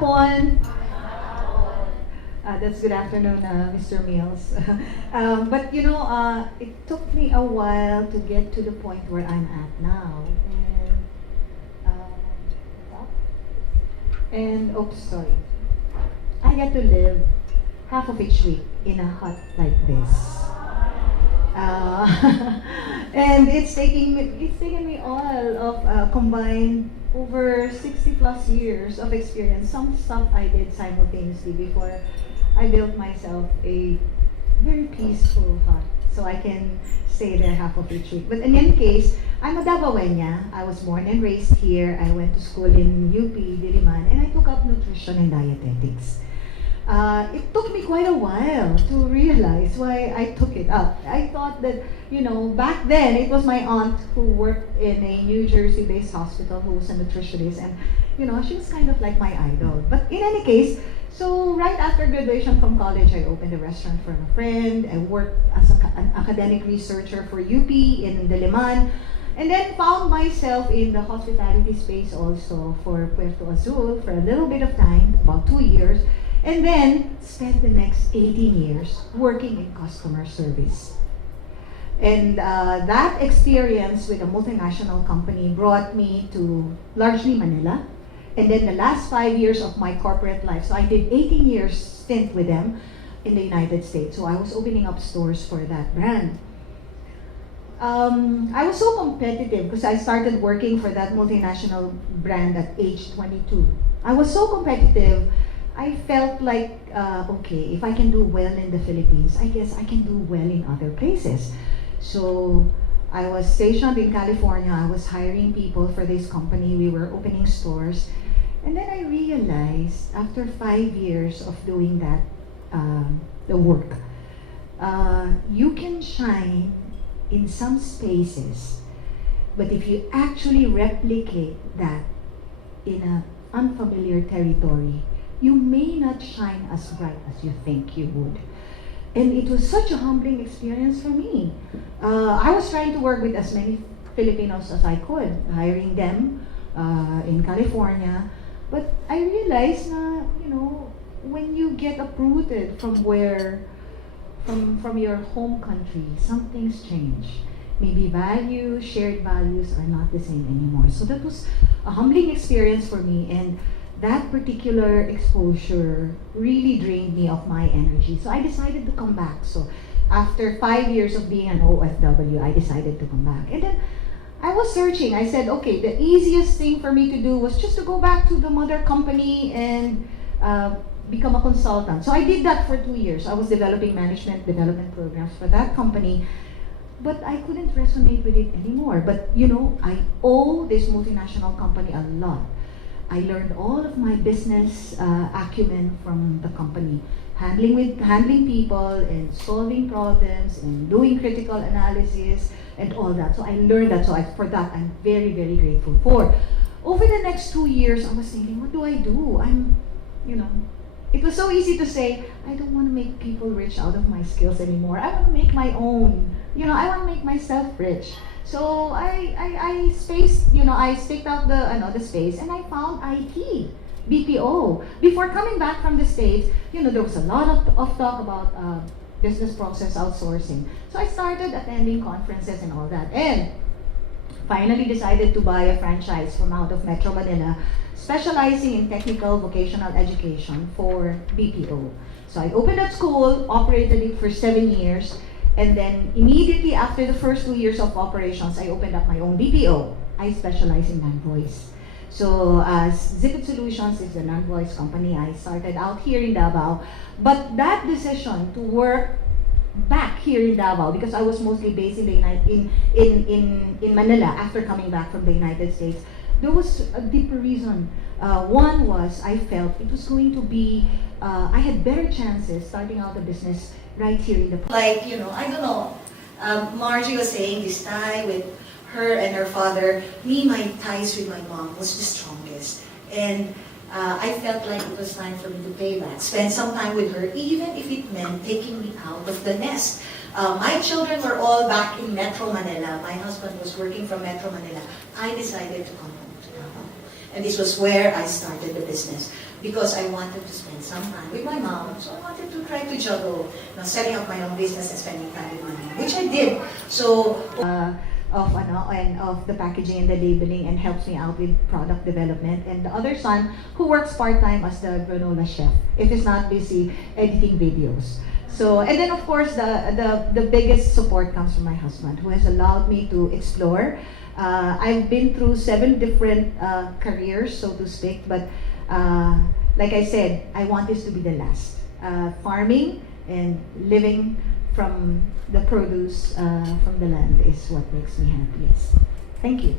hapon. That's good afternoon, Mr. Mills. But you know, it took me a while to get to the point where I'm at now. And oops, sorry. I get to live half of each week in a hut like this. And it's taking me all of combined over 60 plus years of experience. Some stuff I did simultaneously before I built myself a very peaceful hut so I can stay there half of each week. But in any case, I'm a Davaoeña. I was born and raised here. I went to school in UP, Diliman, and I took up nutrition and dietetics. It took me quite a while to realize why I took it up. I thought that, you know, back then it was my aunt who worked in a New Jersey-based hospital who was a nutritionist, and, you know, she was kind of like my idol. But in any case, so right after graduation from college, I opened a restaurant for a friend. I worked as an academic researcher for UP in Diliman, and then found myself in the hospitality space also for Puerto Azul for a little bit of time, about 2 years. And then spent the next 18 years working in customer service. And that experience with a multinational company brought me to largely Manila. And then the last 5 years of my corporate life, so I did 18 years stint with them in the United States. So I was opening up stores for that brand. I was so competitive because I started working for that multinational brand at age 22. I was so competitive, I felt like, okay, if I can do well in the Philippines, I guess I can do well in other places. So I was stationed in California. I was hiring people for this company. We were opening stores. And then I realized, after 5 years of doing that, the work, you can shine in some spaces, but if you actually replicate that in an unfamiliar territory, you may not shine as bright as you think you would. And it was such a humbling experience for me. I was trying to work with as many Filipinos as I could, hiring them in California. But I realized na, you know, when you get uprooted from from your home country, some things change. Maybe shared values are not the same anymore. So that was a humbling experience for me, and that particular exposure really drained me of my energy. So I decided to come back. So after 5 years of being an OFW, I decided to come back. And then I was searching. I said, okay, the easiest thing for me to do was just to go back to the mother company and become a consultant. So I did that for 2 years. I was developing management development programs for that company. But I couldn't resonate with it anymore. But you know, I owe this multinational company a lot. I learned all of my business acumen from the company, handling people and solving problems and doing critical analysis and all that. So I learned that. So for that, I'm very, very grateful for. Over the next 2 years, I was thinking, what do I do? It was so easy to say, I don't want to make people rich out of my skills anymore. I want to make my own. I want to make myself rich. So I staked out the space, and I found IT, BPO. Before coming back from the States, there was a lot of talk about business process outsourcing. So I started attending conferences and all that, and finally decided to buy a franchise from out of Metro Manila, specializing in technical vocational education for BPO. So I opened that school, operated it for 7 years, and then immediately after the first 2 years of operations, I opened up my own BPO. I specialize in non-voice. So Zipit Solutions is the non-voice company. I started out here in Davao, but that decision to work back here in Davao, because I was mostly based in Manila after coming back from the United States, there was a deeper reason. One was I felt it was going to be, I had better chances starting out a business right here in the... Like, I don't know, Margie was saying this tie with her and her father, my ties with my mom was the strongest. And I felt like it was time for me to pay back, spend some time with her, even if it meant taking me out of the nest. My children were all back in Metro Manila. My husband was working from Metro Manila. I decided to come home to Davao. And this was where I started the business because I wanted to spend some time with my mom. So I wanted to try to juggle, setting up my own business and spending time with my mom, which I did. So of the packaging and the labeling and helps me out with product development. And the other son who works part-time as the granola chef if he's not busy editing videos. So, and then of course the biggest support comes from my husband, who has allowed me to explore. I've been through 7 different careers, so to speak, but like I said, I want this to be the last. Farming and living from the produce from the land is what makes me happiest. Thank you.